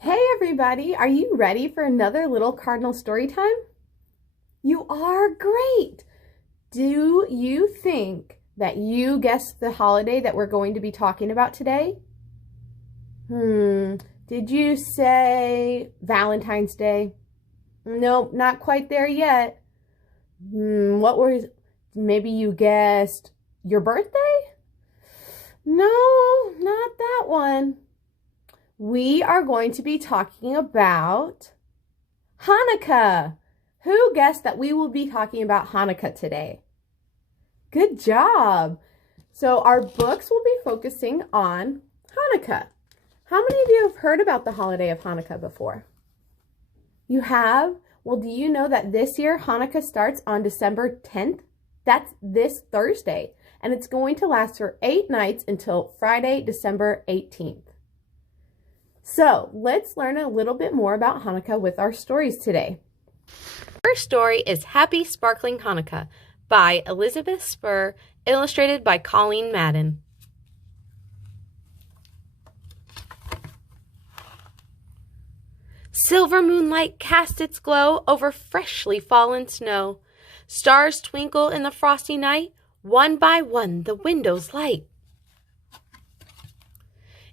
Hey everybody, are you ready for another little cardinal story time? You are great! Do you think that you guessed the holiday that we're going to be talking about today? Did you say Valentine's Day? Nope, not quite there yet. Maybe you guessed your birthday? No, not that one. We are going to be talking about Hanukkah. Who guessed that we will be talking about Hanukkah today? Good job. So our books will be focusing on Hanukkah. How many of you have heard about the holiday of Hanukkah before? You have? Well, do you know that this year Hanukkah starts on December 10th? That's this Thursday, and it's going to last for 8 nights until Friday, December 18th. So let's learn a little bit more about Hanukkah with our stories today. First story is Happy Sparkling Hanukkah by Elizabeth Spur, illustrated by Colleen Madden. Silver moonlight casts its glow over freshly fallen snow. Stars twinkle in the frosty night. One by one the windows light.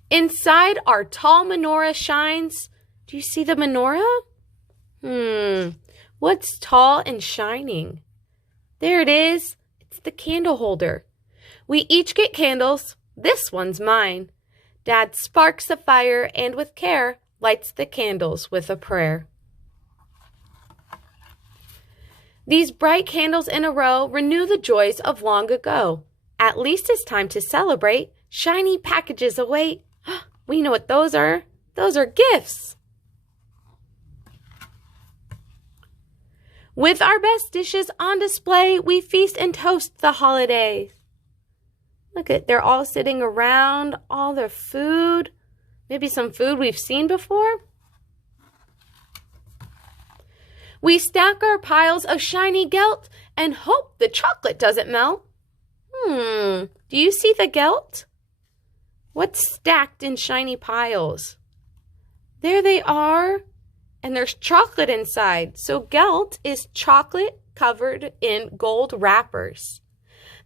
Inside our tall menorah shines. Do you see the menorah? What's tall and shining? There it is. It's the candle holder. We each get candles. This one's mine. Dad sparks a fire and with care lights the candles with a prayer. These bright candles in a row renew the joys of long ago. At least it's time to celebrate. Shiny packages await. We know what those are. Those are gifts. With our best dishes on display, we feast and toast the holidays. Look at, they're all sitting around, all their food. Maybe some food we've seen before. We stack our piles of shiny gelt and hope the chocolate doesn't melt. Do you see the gelt? What's stacked in shiny piles? There they are. And there's chocolate inside. So gelt is chocolate covered in gold wrappers.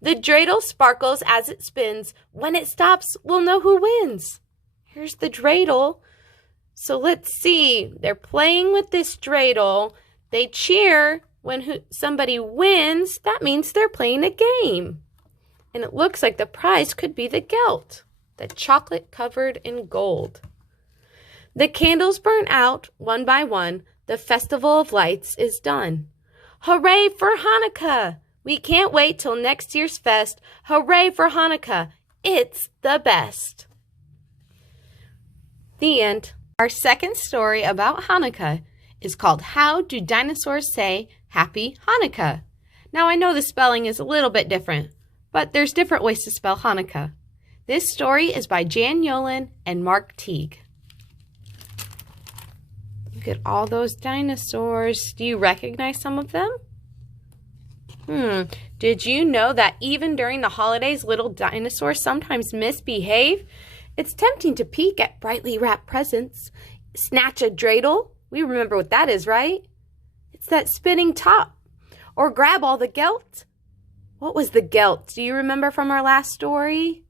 The dreidel sparkles as it spins. When it stops, we'll know who wins. Here's the dreidel. So let's see. They're playing with this dreidel. They cheer when somebody wins. That means they're playing a game. And it looks like the prize could be the gelt. The chocolate covered in gold. The candles burn out one by one. The festival of lights is done. Hooray for Hanukkah! We can't wait till next year's fest. Hooray for Hanukkah! It's the best. The end. Our second story about Hanukkah is called How Do Dinosaurs Say Happy Hanukkah? Now I know the spelling is a little bit different, but there's different ways to spell Hanukkah. This story is by Jan Yolen and Mark Teague. Look at all those dinosaurs. Do you recognize some of them? Did you know that even during the holidays, little dinosaurs sometimes misbehave? It's tempting to peek at brightly wrapped presents, snatch a dreidel. We remember what that is, right? It's that spinning top. Or grab all the gelt. What was the gelt? Do you remember from our last story?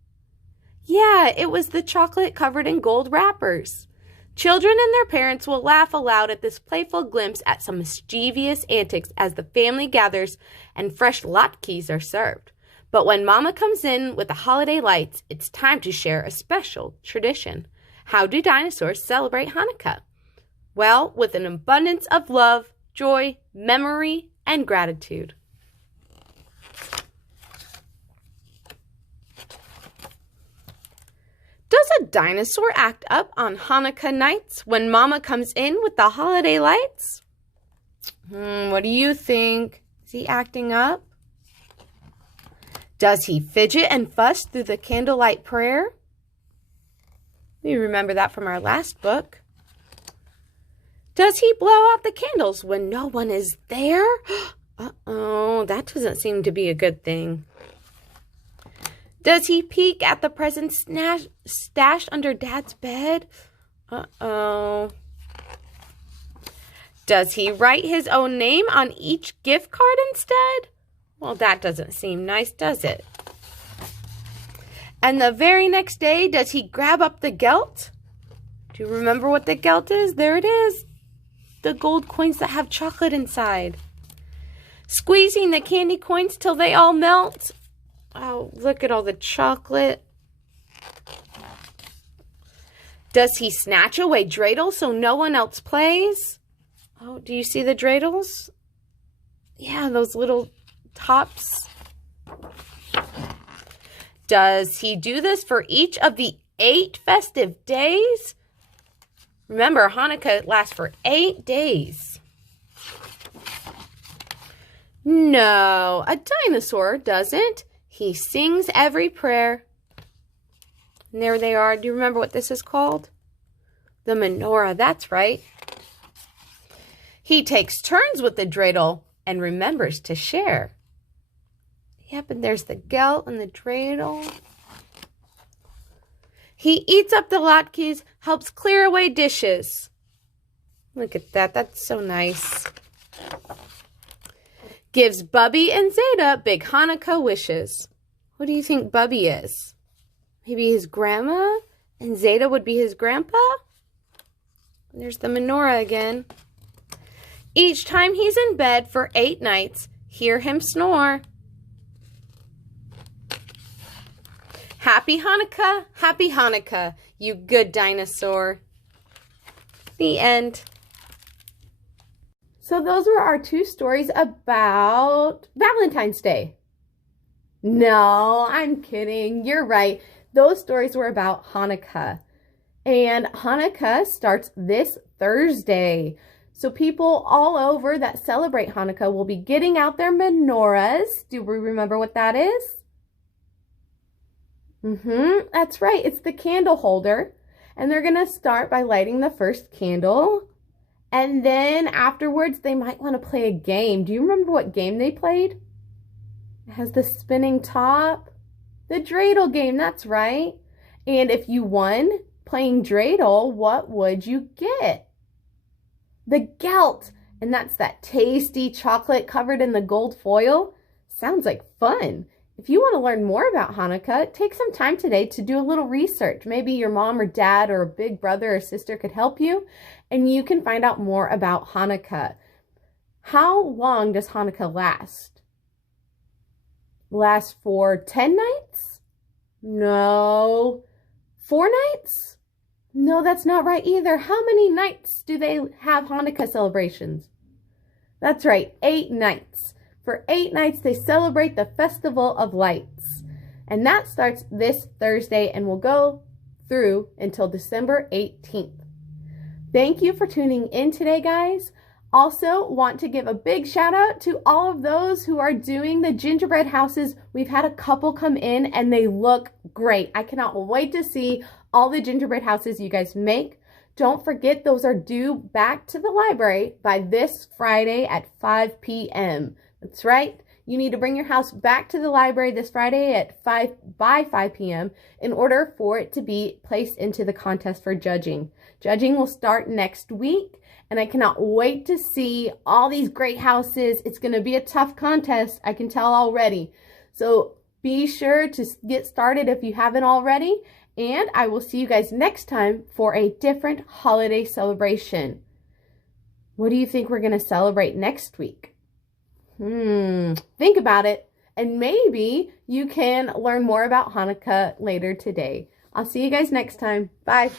Yeah, it was the chocolate covered in gold wrappers. Children and their parents will laugh aloud at this playful glimpse at some mischievous antics as the family gathers and fresh latkes are served. But when Mama comes in with the holiday lights, it's time to share a special tradition. How do dinosaurs celebrate Hanukkah? Well, with an abundance of love, joy, memory, and gratitude. Does a dinosaur act up on Hanukkah nights when Mama comes in with the holiday lights? What do you think? Is he acting up? Does he fidget and fuss through the candlelight prayer? We remember that from our last book. Does he blow out the candles when no one is there? Uh-oh, that doesn't seem to be a good thing. Does he peek at the presents stashed under Dad's bed? Uh-oh. Does he write his own name on each gift card instead? Well, that doesn't seem nice, does it? And the very next day, does he grab up the gelt? Do you remember what the gelt is? There it is. The gold coins that have chocolate inside. Squeezing the candy coins till they all melt. Oh, look at all the chocolate. Does he snatch away dreidels so no one else plays? Oh, do you see the dreidels? Yeah, those little tops. Does he do this for each of the 8 festive days? Remember, Hanukkah lasts for 8 days. No, a dinosaur doesn't. He sings every prayer. And there they are. Do you remember what this is called? The menorah, that's right. He takes turns with the dreidel and remembers to share. Yep, and there's the gelt and the dreidel. He eats up the latkes, helps clear away dishes. Look at that, that's so nice. Gives Bubby and Zeta big Hanukkah wishes. What do you think Bubby is? Maybe his grandma? And Zeta would be his grandpa? There's the menorah again. Each time he's in bed for 8 nights, hear him snore. Happy Hanukkah, you good dinosaur. The end. So those were our 2 stories about Valentine's Day. No, I'm kidding. You're right. Those stories were about Hanukkah. And Hanukkah starts this Thursday. So people all over that celebrate Hanukkah will be getting out their menorahs. Do we remember what that is? That's right. It's the candle holder. And they're going to start by lighting the first candle. And then afterwards, they might want to play a game. Do you remember what game they played? It has the spinning top. The dreidel game, that's right. And if you won playing dreidel, what would you get? The gelt. And that's that tasty chocolate covered in the gold foil. Sounds like fun. If you want to learn more about Hanukkah, take some time today to do a little research. Maybe your mom or dad or a big brother or sister could help you, and you can find out more about Hanukkah. How long does Hanukkah last? Last for 10 nights? No. 4 nights? No, that's not right either. How many nights do they have Hanukkah celebrations? That's right, 8 nights. For 8 nights, they celebrate the Festival of Lights. And that starts this Thursday and will go through until December 18th. Thank you for tuning in today, guys. Also, want to give a big shout out to all of those who are doing the gingerbread houses. We've had a couple come in and they look great. I cannot wait to see all the gingerbread houses you guys make. Don't forget, those are due back to the library by this Friday at 5 p.m. That's right. You need to bring your house back to the library this Friday at 5 p.m. in order for it to be placed into the contest for judging. Judging will start next week, and I cannot wait to see all these great houses. It's going to be a tough contest, I can tell already. So be sure to get started if you haven't already, and I will see you guys next time for a different holiday celebration. What do you think we're going to celebrate next week? Think about it, and maybe you can learn more about Hanukkah later today. I'll see you guys next time. Bye.